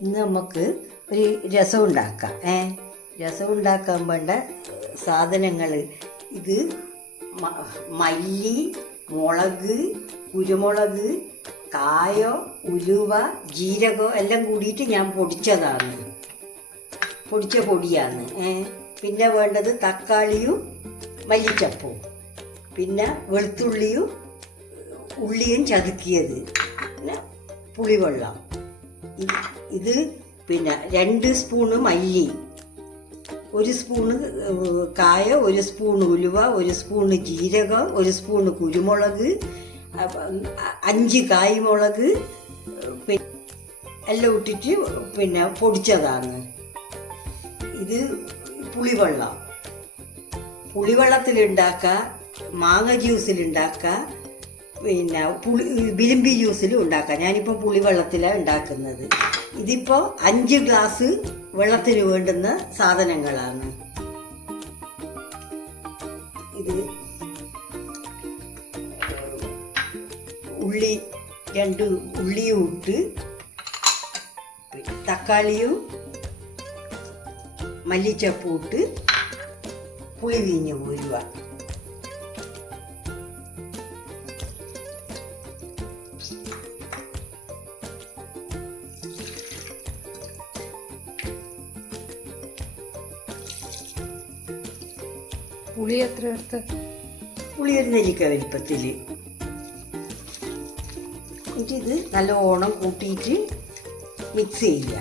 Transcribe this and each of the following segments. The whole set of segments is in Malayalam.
ഇന്ന് നമുക്ക് ഒരു രസം ഉണ്ടാക്കാം. രസം ഉണ്ടാക്കാൻ വേണ്ട സാധനങ്ങൾ ഇത് മല്ലി, മുളക്, കുരുമുളക്, കായോ, ഉലുവ, ജീരകം എല്ലാം കൂടിയിട്ട് ഞാൻ പൊടിച്ചതാണ്, പൊടിച്ച പൊടിയാണ്. പിന്നെ വേണ്ടത് തക്കാളിയും മല്ലിച്ചപ്പും, പിന്നെ വെളുത്തുള്ളിയും ഉള്ളിയും ചതുക്കിയത്, പിന്നെ പുളിവെള്ളം. ഇത് പിന്നെ 2 സ്പൂണ് മല്ലി, 1 സ്പൂണ് കായ, 1 സ്പൂണ് ഉലുവ, 1 സ്പൂണ് ജീരകം, 1 സ്പൂണ് കുരുമുളക്, 5 കായ്മുളക് എല്ലാം ഇട്ടിട്ട് പിന്നെ പൊടിച്ചതാണ്. ഇത് പുളിവെള്ളത്തിലുണ്ടാക്കുക, മാങ്ങ ജ്യൂസിലുണ്ടാക്കുക, പിന്നെ ബിലിമ്പി ജ്യൂസിലും ഉണ്ടാക്കാം. ഞാനിപ്പോൾ പുളിവെള്ളത്തിലാണ് ഉണ്ടാക്കുന്നത്. ഇതിപ്പോൾ 5 ഗ്ലാസ് വെള്ളത്തിന് വേണ്ടുന്ന സാധനങ്ങളാണ്. ഇത് ഉള്ളി 2 ഉള്ളിയും ഇട്ട്, തക്കാളിയും മല്ലിച്ചപ്പും ഇട്ട് പുളി വീഞ്ഞ് കോരുക. പുളി എത്ര എടുത്ത്? പുളി ഒരു നെല്ലിക്ക വലിപ്പത്തിൽ. എന്നിട്ട് ഇത് നല്ലോണം കൂട്ടിയിട്ട് മിക്സ് ചെയ്യുക.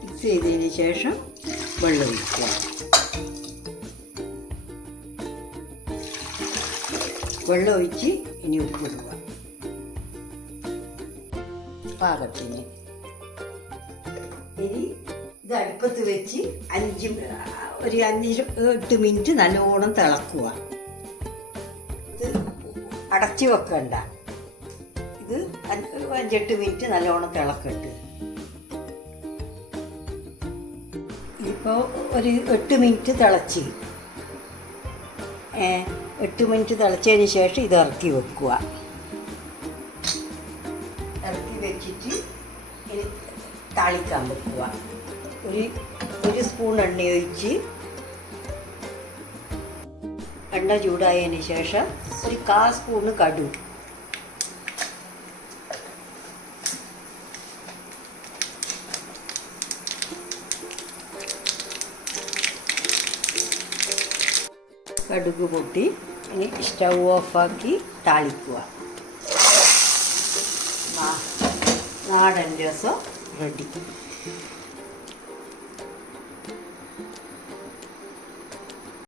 മിക്സ് ചെയ്തതിന് ശേഷം വെള്ളം ഒഴിക്കുക. വെള്ളം ഒഴിച്ച് ഇനി ഉപ്പിടുക പാകത്തിന്. ഇനി ഇത് അടുപ്പത്ത് വെച്ച് 5-8 മിനിറ്റ് നല്ലോണം തിളക്കുക. ഇത് അടച്ചു വെക്കണ്ട. ഇത് 5-8 മിനിറ്റ് നല്ലോണം തിളക്കട്ട്. ഇപ്പോൾ ഒരു 8 മിനിറ്റ് തിളച്ച്, 8 മിനിറ്റ് തിളച്ചതിന് ശേഷം ഇത് ഇറക്കി വെക്കുക. ഇറക്കി വെച്ചിട്ട് ഇനി താളിക്കാൻ വെക്കുക. ഒരു സ്പൂൺ എണ്ണ ഒഴിച്ച്, എണ്ണ ചൂടായതിന് ശേഷം ഒരു 1/4 സ്പൂണ് കടുക്, കടുക് പൊട്ടി ഇനി സ്റ്റൗ ഓഫാക്കി താളിക്കുക. നാടൻ രസം റെഡി.